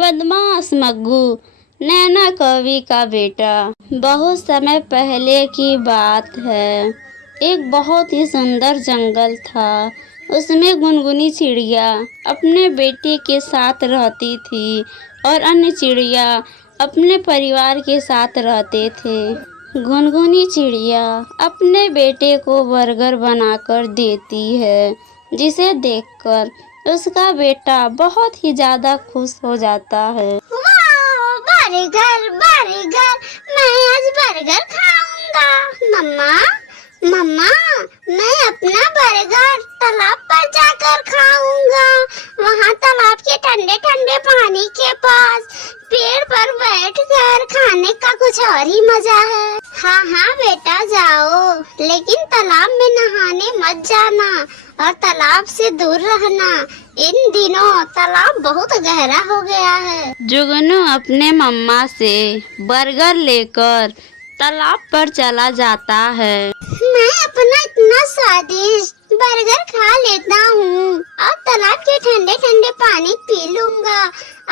बदमाश मग्गू। नैना कवि का बेटा। बहुत समय पहले की बात है। एक बहुत ही सुंदर जंगल था। उसमें गुनगुनी चिड़िया अपने बेटे के साथ रहती थी और अन्य चिड़िया अपने परिवार के साथ रहते थे। गुनगुनी चिड़िया अपने बेटे को बर्गर बनाकर देती है, जिसे देखकर उसका बेटा बहुत ही ज्यादा खुश हो जाता है। वाह, बर्गर बर्गर, मैं आज बर्गर खाऊंगा। मम्मा मम्मा, मैं अपना बर्गर तालाब पर जाकर खाऊंगा। वहाँ तालाब के ठंडे ठंडे पानी के पास पेड़ पर बैठकर खाने का कुछ और ही मजा है। हाँ हाँ बेटा जाओ, लेकिन तालाब में नहाने मत जाना और तालाब से दूर रहना। इन दिनों तालाब बहुत गहरा हो गया है। जुगनू अपने मम्मा से बर्गर लेकर तालाब पर चला जाता है। मैं अपना इतना स्वादिष्ट बर्गर खा लेता हूँ और तालाब के ठंडे ठंडे पानी पी लूँगा।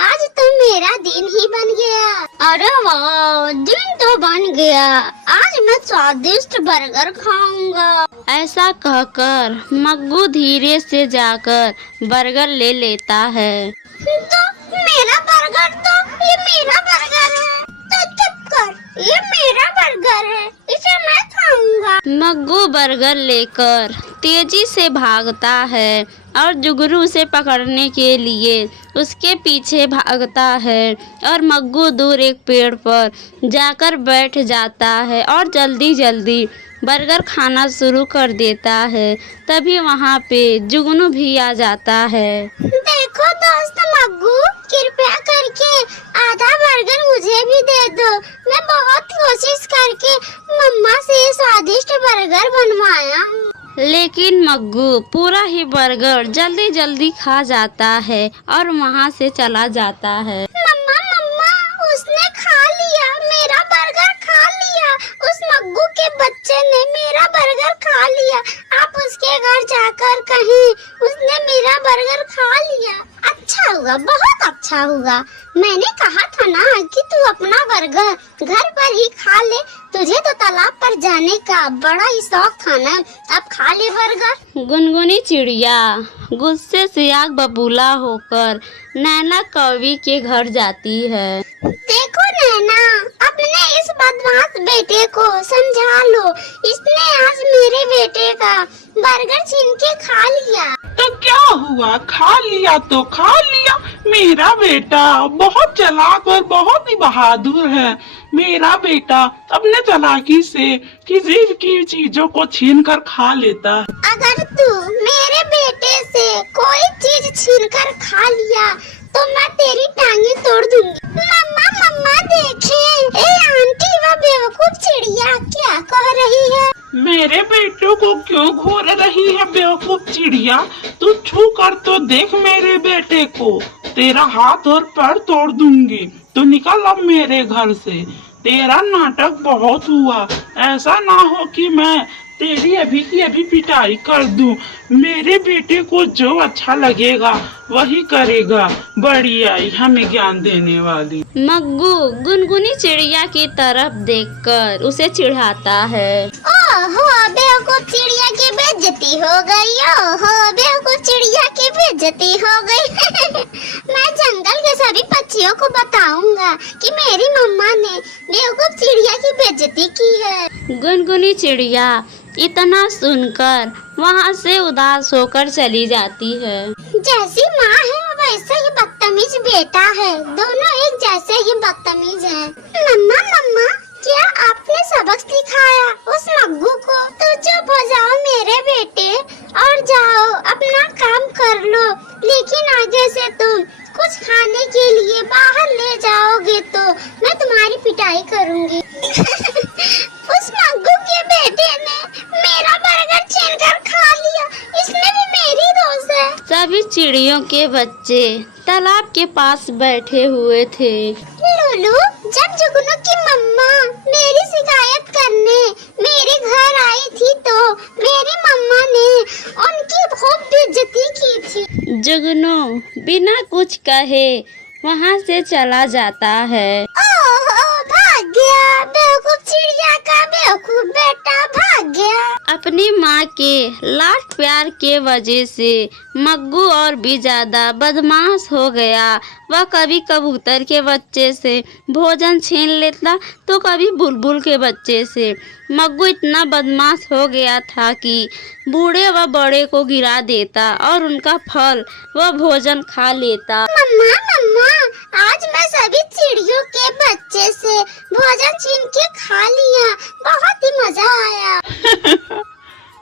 आज तो मेरा दिन ही बन गया। अरे वाह, दिन तो बन गया। आज मैं स्वादिष्ट बर्गर खाऊंगा। ऐसा कहकर मग्गू धीरे से जाकर बर्गर ले लेता है। तो मेरा बर्गर, तो ये मेरा बर्गर है। तो चुप कर, ये मेरा बर्गर है, इसे मैं खाऊंगा। मग्गू बर्गर लेकर तेजी से भागता है और जुगनू उसे पकड़ने के लिए उसके पीछे भागता है और मग्गू दूर एक पेड़ पर जाकर बैठ जाता है और जल्दी जल्दी बर्गर खाना शुरू कर देता है। तभी वहाँ पे जुगनू भी आ जाता है। देखो दोस्त मग्गू, कृपया करके आधा बर्गर मुझे भी दे दो। मैं बहुत कोशिश करके मम्मा से स्वादिष्ट बर्गर बनवाया हूँ। लेकिन मग्गू पूरा ही बर्गर जल्दी जल्दी खा जाता है और वहाँ से चला जाता है। मम्मा मम्मा, उसने खा लिया, मेरा बर्गर खा लिया। उस मग्गू के बच्चे ने मेरा बर्गर खा लिया। आप उसके घर जाकर कहीं उसने मेरा बर्गर खा लिया। अच्छा हुआ, बहुत अच्छा हुआ। मैंने कहा था ना कि तू अपना बर्गर घर पर ही खा ले। तुझे तो तालाब पर जाने का बड़ा ही शौक था ना, अब खा ले बर्गर। गुनगुनी चिड़िया गुस्से से आग बबूला होकर नैना कौवी के घर जाती है। देखो नैना, अपने इस बदमाश बेटे को समझा लो। इसने आज मेरे बेटे का बर्गर छीन के खा लिया। तो क्या हुआ, खा लिया तो खा लिया। मेरा बेटा बहुत चालाक और बहुत ही बहादुर है। मेरा बेटा अपने चालाकी से किसी की चीजों को छीन कर खा लेता है। अगर तू मेरे बेटे से कोई चीज छीन कर खा लिया तो मैं तेरी टांगे तोड़ दूंगी। मम्मा मम्मा देखिए, ए आंटी, वह बेवकूफ चिड़िया क्या कह रही है। मेरे बेटे को क्यों घूर रही है बेवकूफ चिड़िया? तू छू कर तो देख मेरे बेटे को, तेरा हाथ और पैर तोड़ दूंगी। तो निकल अब मेरे घर से। तेरा नाटक बहुत हुआ। ऐसा ना हो कि मैं तेरी अभी की अभी पिटाई कर दूं। मेरे बेटे को जो अच्छा लगेगा वही करेगा। बड़ी आई हमें ज्ञान देने वाली। मग्गू गुनगुनी चिड़िया की तरफ देखकर उसे चिढ़ाता है। ओहो, बेवकूफ चिड़िया की बेइज्जती हो गई। ओहो, बेवकूफ चिड़िया की बेइज्जती हो गई। मैं जंगल के सभी पक्षियों को बताऊंगा कि मेरी मम्मा ने बेवकूफ चिड़िया की बेइज्जती की है। गुनगुनी चिड़िया इतना सुनकर वहाँ से उदास होकर चली जाती है। जैसी माँ है वैसे ही बदतमीज बेटा है। दोनों एक जैसे ही बदतमीज हैं। मम्मा मम्मा, क्या आपने सबक सिखाया उस मग्गू को? तो चुप हो जाओ मेरे बेटे और जाओ अपना काम कर लो। लेकिन आगे से तुम कुछ खाने के लिए बाहर ले जाओगे तो मैं तुम्हारी पिटाई करूँगी। उस मग्गू के बेटे ने मेरा बर्गर छीन कर खा लिया। इसमें भी मेरी दोस्त है। सभी चिड़ियों के बच्चे तालाब के पास बैठे हुए थे। लूलू, जब जुगनू की मम्मा मेरी शिकायत करने मेरे घर आई थी तो मेरी मम्मा ने उनकी खूब बेइज्जती की थी। जुगनू बिना कुछ कहे वहाँ से चला जाता है। ओह भाग गया, बेवकूफ चिड़िया का बेवकूफ बेटा भाग गया। अपनी माँ के लाड प्यार के वजह से मग्गू और भी ज्यादा बदमाश हो गया। वह कभी कबूतर के बच्चे से भोजन छीन लेता तो कभी बुलबुल के बच्चे से। मग्गू इतना बदमाश हो गया था कि बूढ़े व बड़े को गिरा देता और उनका फल व भोजन खा लेता। मम्मा मम्मा, आज मैं सभी चिड़ियों के बच्चे से भोजन छीन के खा लिया, बहुत ही मजा आया।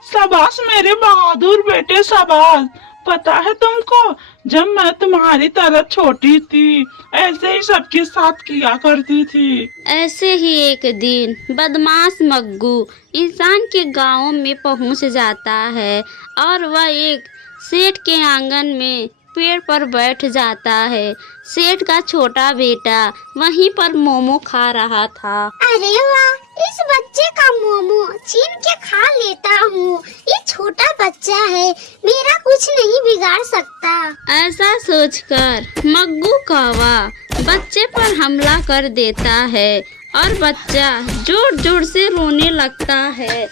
शाबाश मेरे बहादुर बेटे शाबाश। पता है तुमको, जब मैं तुम्हारी तरह छोटी थी ऐसे ही सबके साथ किया करती थी। ऐसे ही एक दिन बदमाश मग्गू इंसान के गांव में पहुंच जाता है और वह एक सेठ के आंगन में पेड़ पर बैठ जाता है। सेठ का छोटा बेटा वहीं पर मोमो खा रहा था। अरे वाह, इस बच्चे का मोमो छीन के खा लेता हूँ। ये छोटा बच्चा है, मेरा कुछ नहीं बिगाड़ सकता। ऐसा सोचकर मग्गू कौवा बच्चे पर हमला कर देता है और बच्चा जोर जोर से रोने लगता है।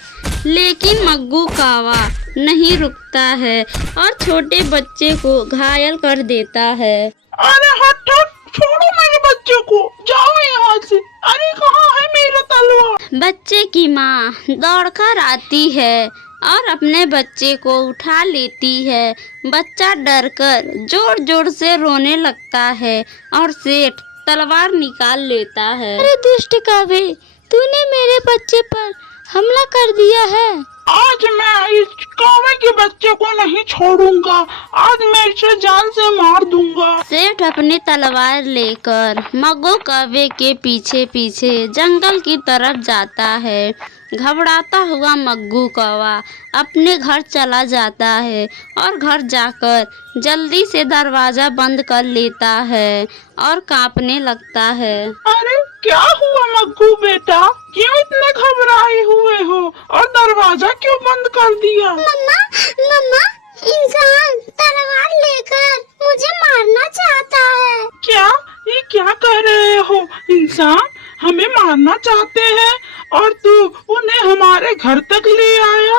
लेकिन मग्गू कौवा नहीं रुकता है और छोटे बच्चे को घायल कर देता है। अरे हट हट, छोड़ो मेरे बच्चे को, जाओ यहाँ से। अरे कहाँ है मेरा तलवार? बच्चे की माँ दौड़कर आती है और अपने बच्चे को उठा लेती है। बच्चा डरकर जोर जोर से रोने लगता है और सेठ तलवार निकाल लेता है। अरे दुष्ट कौवे, तूने मेरे बच्चे पर हमला कर दिया है। आज मैं इस कौवे के बच्चे को नहीं छोड़ूंगा, आज मैं इसे जान से मार दूंगा। सेठ अपनी तलवार लेकर मग्गू कौवे के पीछे पीछे जंगल की तरफ जाता है। घबराता हुआ मग्गू कौवा अपने घर चला जाता है और घर जाकर जल्दी से दरवाजा बंद कर लेता है और कांपने लगता है। अरे क्या हुआ मग्गू बेटा, क्यों इतने घबराए हुए हो और दरवाजा क्यों बंद कर दिया? मम्मा मम्मा, इंसान तलवार लेकर मुझे मारना चाहता है। क्या ये क्या कर रहे हो? इंसान हमें मारना चाहते हैं और तू उन्हें हमारे घर तक ले आया।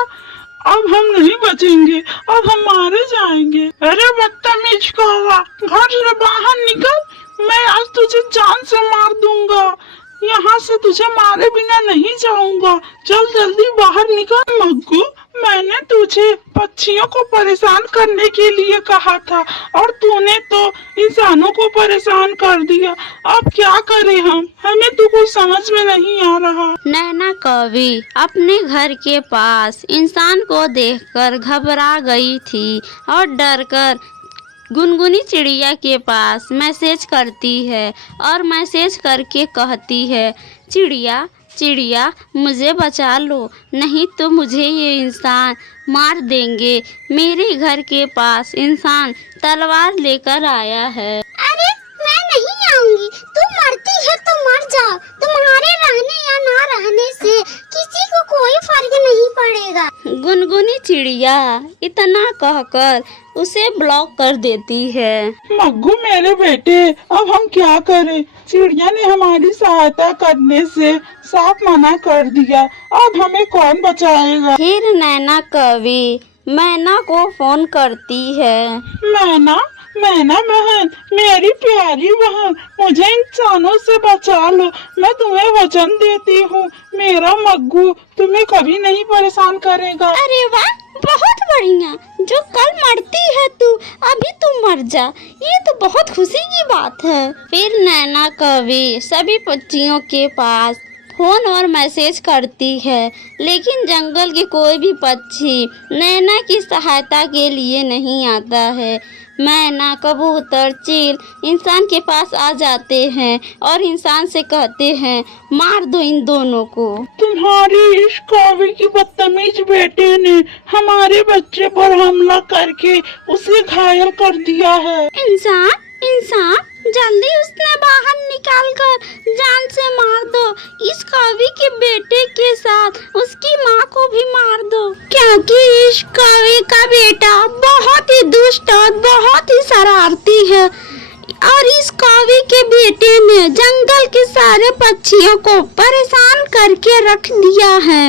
अब हम नहीं बचेंगे, अब हम मारे जाएंगे। अरे बदतमीज कौवा, घर से बाहर निकल, मैं आज तुझे जान से मार दूंगा। यहाँ से तुझे मारे बिना नहीं जाऊंगा, चल जल्दी बाहर निकल। मग्गू, मैंने तुझे पक्षियों को परेशान करने के लिए कहा था और तूने तो इंसानों को परेशान कर दिया। अब क्या करें हम, हमें तो कुछ समझ में नहीं आ रहा। नैना कौवी अपने घर के पास इंसान को देखकर घबरा गई थी और डरकर गुनगुनी चिड़िया के पास मैसेज करती है और मैसेज करके कहती है, चिड़िया चिड़िया मुझे बचा लो, नहीं तो मुझे ये इंसान मार देंगे। मेरे घर के पास इंसान तलवार लेकर आया है। अरे मैं नहीं आऊंगी, तुम मरती है तो मर जाओ, तुम्हारे रहने या ना रहने से किसी को कोई फर्क नहीं पड़ेगा। गुनगुनी चिड़िया इतना कहकर उसे ब्लॉक कर देती है। मग्गू मेरे बेटे, अब हम क्या करें? चिड़िया ने हमारी सहायता करने से साफ मना कर दिया, अब हमें कौन बचाएगा? फिर नैना कौवी मैना को फोन करती है। मैना, मैना बहन, मेरी प्यारी बहन, मुझे इंसानों से बचा लो। मैं तुम्हें वचन देती हूँ, मेरा मग्गू तुम्हें कभी नहीं परेशान करेगा। अरे वाह, बहुत बढ़िया, जो कल मरती है तू, अभी तू मर जा, ये तो बहुत खुशी की बात है। फिर नैना कौवी सभी पक्षियों के पास फोन और मैसेज करती है, लेकिन जंगल के कोई भी पक्षी नैना की सहायता के लिए नहीं आता है। मैना, कबूतर, चील इंसान के पास आ जाते हैं और इंसान से कहते हैं, मार दो इन दोनों को। तुम्हारी इस कौवे की बदतमीज बेटे ने हमारे बच्चे पर हमला करके उसे घायल कर दिया है। इंसान इंसान जल्दी उसने बाहर निकाल कर जान से मार दो। इस कौवे के बेटे के साथ उसकी माँ को भी मार दो, क्योंकि इस कौवे का बेटा बहुत ही दुष्ट और बहुत ही शरारती है। और इस कौवे के बेटे ने जंगल के सारे पक्षियों को परेशान करके रख दिया है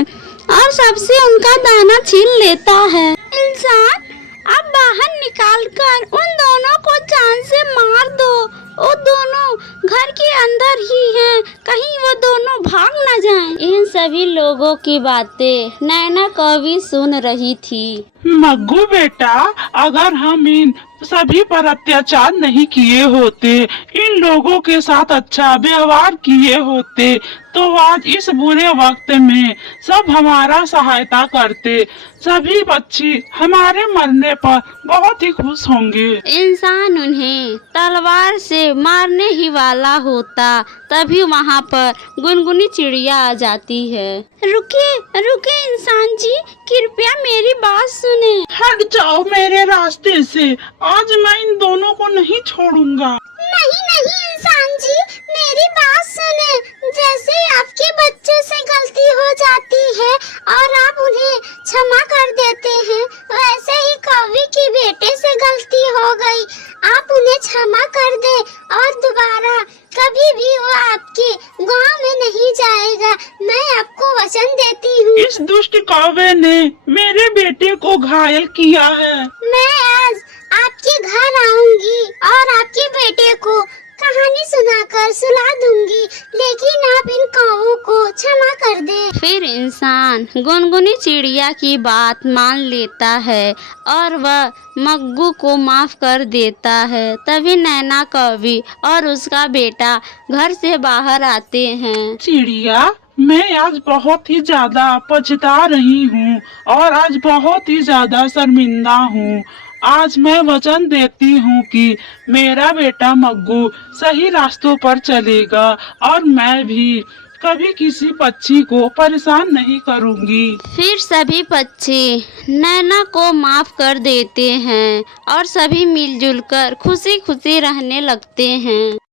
और सबसे उनका दाना छीन लेता है। इंसान अब बाहर निकालकर उन दोनों को जान से मार दो। वो दोनों घर के अंदर ही हैं, कहीं वो दोनों भाग न जाएं। इन सभी लोगों की बातें नैना कौवी सुन रही थी। मग्गू बेटा, अगर हम इन सभी पर अत्याचार नहीं किए होते, इन लोगों के साथ अच्छा व्यवहार किए होते, तो आज इस बुरे वक्त में सब हमारा सहायता करते। सभी बच्चे हमारे मरने पर बहुत ही खुश होंगे। इंसान उन्हें तलवार से मारने ही वाला होता, तभी वहाँ पर गुनगुनी चिड़िया आ जाती है। रुके रुके इंसान जी, कृपया मेरी बात सुने। हट जाओ मेरे रास्ते से, आज मैं इन दोनों को नहीं छोड़ूंगा। नहीं नहीं इंसान जी, मेरी बात सुने। जैसे आपके बच्चों से गलती हो जाती है और आप उन्हें क्षमा कर देते हैं, वैसे ही कौवे के बेटे से गलती हो गई। आप उन्हें क्षमा कर दे और दोबारा कभी भी वो आपके गांव में नहीं जाएगा। मैं आपको वचन देती हूँ। इस दुष्ट कौवे ने मेरे बेटे को घायल किया है। मैं आज आपके घर आऊंगी और आपके बेटे को कहानी सुनाकर सुला दूंगी, लेकिन आप इन कौवों को क्षमा कर दे। फिर इंसान गुनगुनी चिड़िया की बात मान लेता है और वह मग्गू को माफ कर देता है। तभी नैना कौवी और उसका बेटा घर से बाहर आते हैं। चिड़िया, मैं आज बहुत ही ज्यादा पछता रही हूँ और आज बहुत ही ज्यादा शर्मिंदा हूँ। आज मैं वचन देती हूँ कि मेरा बेटा मग्गू सही रास्तों पर चलेगा और मैं भी कभी किसी पक्षी को परेशान नहीं करूँगी। फिर सभी पक्षी नैना को माफ कर देते हैं और सभी मिलजुल कर खुशी खुशी रहने लगते हैं।